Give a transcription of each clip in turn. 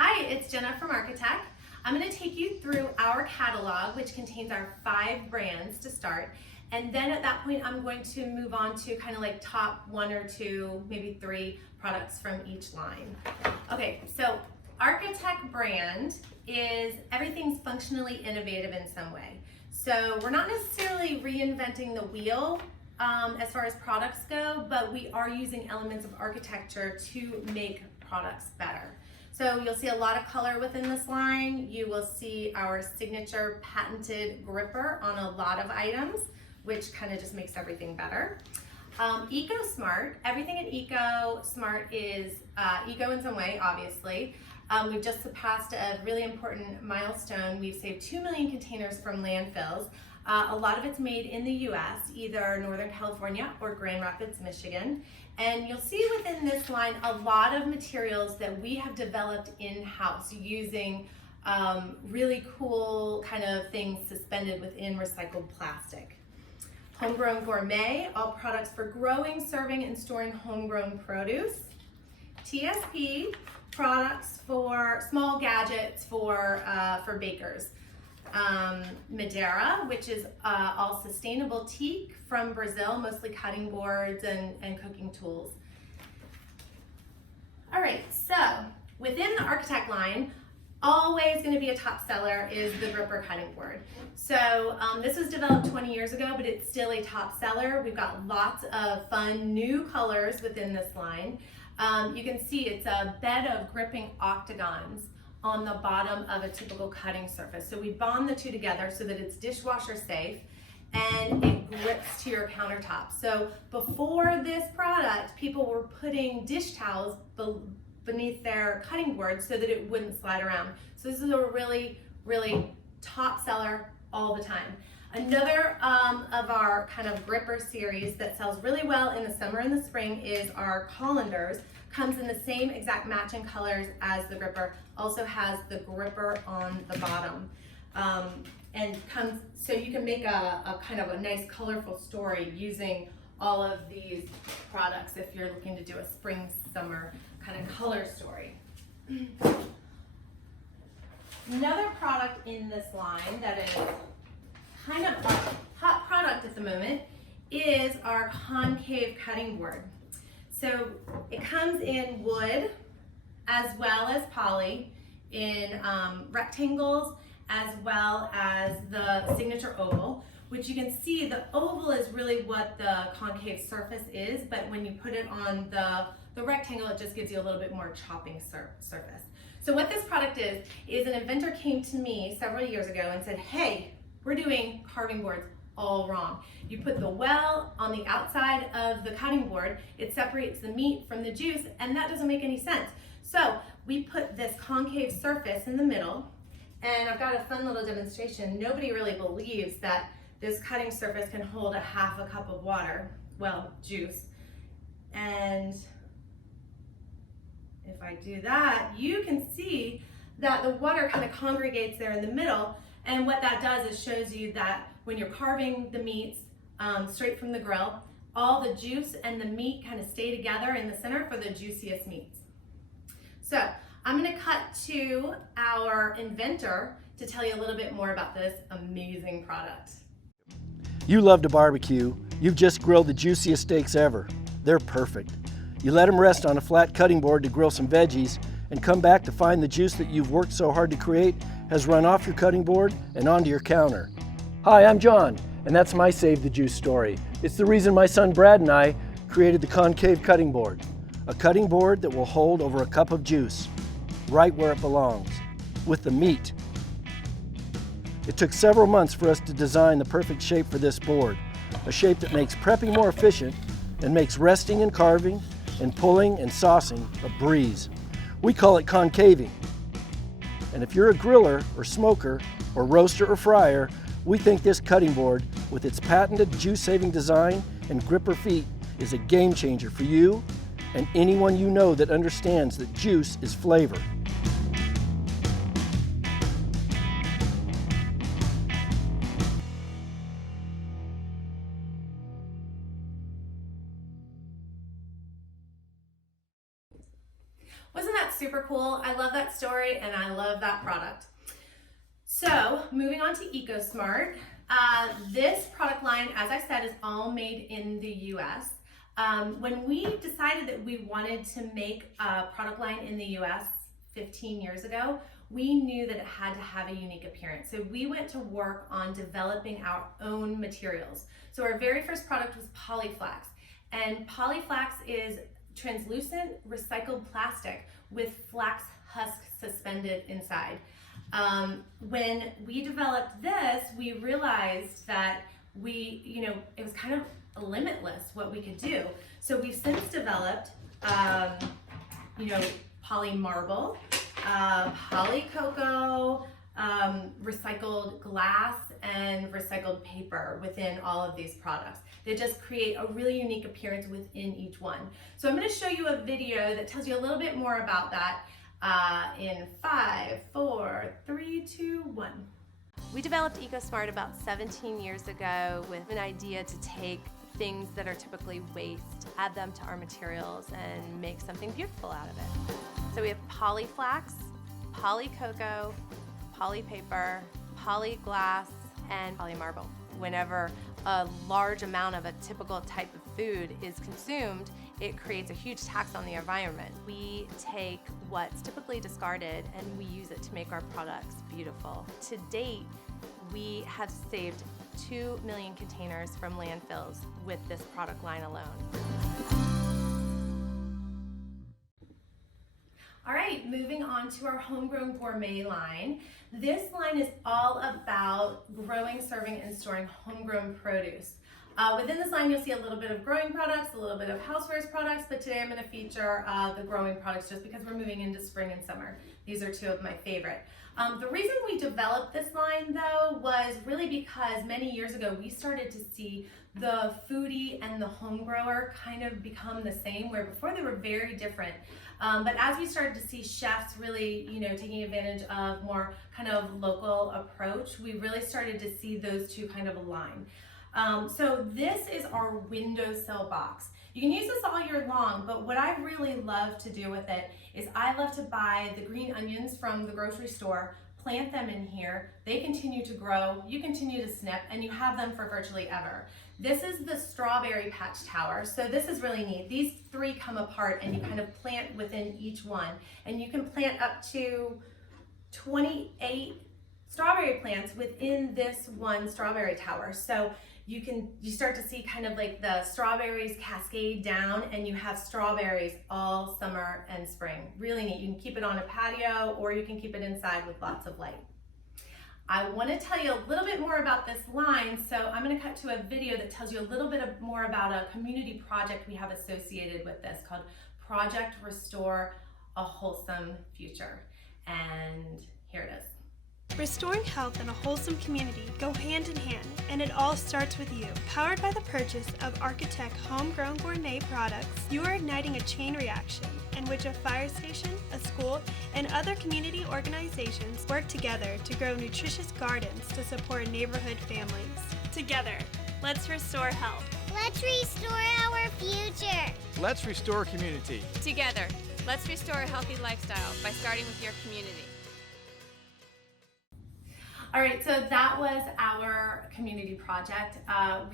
Hi, it's Jenna from Architec. I'm going to take you through our catalog, which contains our 5 brands to start. And then at that point, I'm going to move on to kind of like top 1 or 2, maybe 3 products from each line. Okay, so Architec brand is everything's functionally innovative in some way. So we're not necessarily reinventing the wheel as far as products go, but we are using elements of architecture to make products better. So you'll see a lot of color within this line. You will see our signature patented gripper on a lot of items, which kind of just makes everything better. Eco Smart, everything in Eco Smart is eco in some way, obviously. We've just surpassed a really important milestone. We've saved 2 million containers from landfills. A lot of it's made in the US, either Northern California or Grand Rapids, Michigan. And you'll see within this line a lot of materials that we have developed in-house using really cool kind of things suspended within recycled plastic. Homegrown Gourmet, all products for growing, serving, and storing homegrown produce. TSP, products for small gadgets for bakers. Madeira, which is all sustainable teak from Brazil, mostly cutting boards and cooking tools. All right, so within the Architec line, always going to be a top seller is the gripper cutting board. So this was developed 20 years ago, but it's still a top seller. We've got lots of fun new colors within this line. You can see it's a bed of gripping octagons on the bottom of a typical cutting surface. So we bond the two together so that it's dishwasher safe and it grips to your countertop. So before this product, people were putting dish towels beneath their cutting board so that it wouldn't slide around. So this is a really, really top seller all the time. Another of our kind of gripper series that sells really well in the summer and the spring is our colanders. Comes in the same exact matching colors as the gripper. Also has the gripper on the bottom. And comes, so you can make a kind of a nice colorful story using all of these products if you're looking to do a spring, summer kind of color story. Another product in this line that is kind of a hot product at the moment is our concave cutting board. So it comes in wood as well as poly, in rectangles as well as the signature oval, which you can see the oval is really what the concave surface is, but when you put it on the rectangle, it just gives you a little bit more chopping surface. So what this product is an inventor came to me several years ago and said, hey, we're doing carving boards all wrong. You put the well on the outside of the cutting board, it separates the meat from the juice, and that doesn't make any sense. So we put this concave surface in the middle, and I've got a fun little demonstration. Nobody really believes that this cutting surface can hold a half a cup of water, well, juice. And if I do that, you can see that the water kind of congregates there in the middle. And what that does is shows you that when you're carving the meats straight from the grill, all the juice and the meat kind of stay together in the center for the juiciest meats. So I'm going to cut to our inventor to tell you a little bit more about this amazing product. You love to barbecue. You've just grilled the juiciest steaks ever. They're perfect. You let them rest on a flat cutting board to grill some veggies and come back to find the juice that you've worked so hard to create has run off your cutting board and onto your counter. Hi, I'm John, and that's my Save the Juice story. It's the reason my son Brad and I created the concave cutting board, a cutting board that will hold over a cup of juice, right where it belongs, with the meat. It took several months for us to design the perfect shape for this board, a shape that makes prepping more efficient and makes resting and carving and pulling and saucing a breeze. We call it concaving. And if you're a griller or smoker or roaster or fryer, we think this cutting board with its patented juice-saving design and gripper feet is a game changer for you and anyone you know that understands that juice is flavor. Wasn't that super cool? cool. I love that story and I love that product. So moving on to EcoSmart. This product line, as I said, is all made in the US. When we decided that we wanted to make a product line in the US 15 years ago, we knew that it had to have a unique appearance. So we went to work on developing our own materials. So our very first product was Polyflax. And Polyflax is translucent recycled plastic with flax husk suspended inside. When we developed this, we realized that it was kind of limitless what we could do. So we've since developed, poly marble, poly cocoa, recycled glass, and recycled paper within all of these products. They just create a really unique appearance within each one. So I'm going to show you a video that tells you a little bit more about that in 5, 4, 3, 2, 1. We developed EcoSmart about 17 years ago with an idea to take things that are typically waste, add them to our materials, and make something beautiful out of it. So we have Polyflax, poly cocoa, poly paper, poly glass, and poly marble. Whenever a large amount of a typical type of food is consumed, it creates a huge tax on the environment. We take what's typically discarded and we use it to make our products beautiful. To date, we have saved 2 million containers from landfills with this product line alone. All right, moving on to our homegrown gourmet line. This line is all about growing, serving, and storing homegrown produce. Within this line, you'll see a little bit of growing products, a little bit of housewares products, but today I'm going to feature the growing products just because we're moving into spring and summer. These are 2 of my favorite. The reason we developed this line, though, was really because many years ago we started to see the foodie and the home grower kind of become the same, where before they were very different. But as we started to see chefs really, taking advantage of more kind of local approach, we really started to see those 2 kind of align. So this is our windowsill box. You can use this all year long, but what I really love to do with it is I love to buy the green onions from the grocery store, plant them in here, they continue to grow, you continue to snip, and you have them for virtually ever. This is the strawberry patch tower, so this is really neat. These 3 come apart and you kind of plant within each one, and you can plant up to 28 strawberry plants within this one strawberry tower. So you start to see kind of like the strawberries cascade down, and you have strawberries all summer and spring. Really neat. You can keep it on a patio or you can keep it inside with lots of light. I want to tell you a little bit more about this line, so I'm going to cut to a video that tells you a little bit more about a community project we have associated with this called Project Restore a Wholesome Future. And here it is. Restoring health and a wholesome community go hand in hand, and it all starts with you. Powered by the purchase of Architec homegrown gourmet products, you are igniting a chain reaction in which a fire station, a school, and other community organizations work together to grow nutritious gardens to support neighborhood families. Together, let's restore health. Let's restore our future. Let's restore community. Together, let's restore a healthy lifestyle by starting with your community. All right, so that was our community project.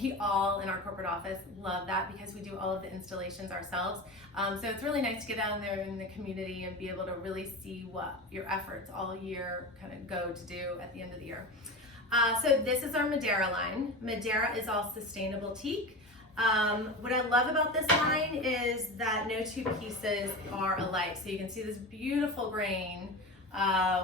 We all in our corporate office love that because we do all of the installations ourselves. So it's really nice to get out there in the community and be able to really see what your efforts all year kind of go to do at the end of the year. So this is our Madeira line. Madeira is all sustainable teak. What I love about this line is that no 2 pieces are alike. So you can see this beautiful grain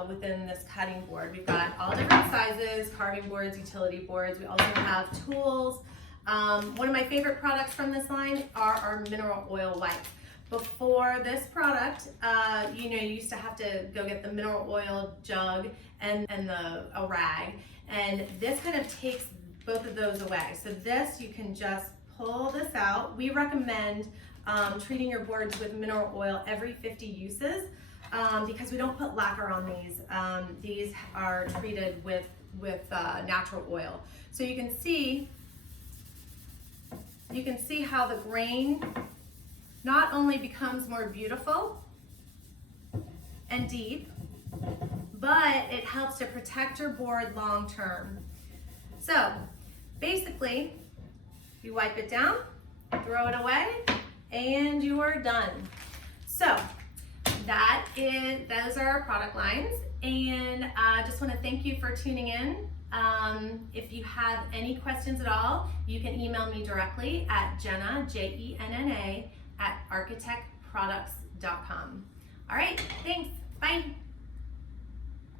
within this cutting board. We've got all different sizes, carving boards, utility boards. We also have tools. One of my favorite products from this line are our mineral oil wipes. Before this product, you used to have to go get the mineral oil jug and a rag, and this kind of takes both of those away. So this, you can just pull this out. We recommend treating your boards with mineral oil every 50 uses. Because we don't put lacquer on these. These are treated with natural oil. So you can see how the grain not only becomes more beautiful, and deep, but it helps to protect your board long term. So basically, you wipe it down, throw it away, and you are done. So those are our product lines, and I just want to thank you for tuning in. If you have any questions at all, you can email me directly at Jenna, Jenna, @architecproducts.com. All right, thanks. Bye.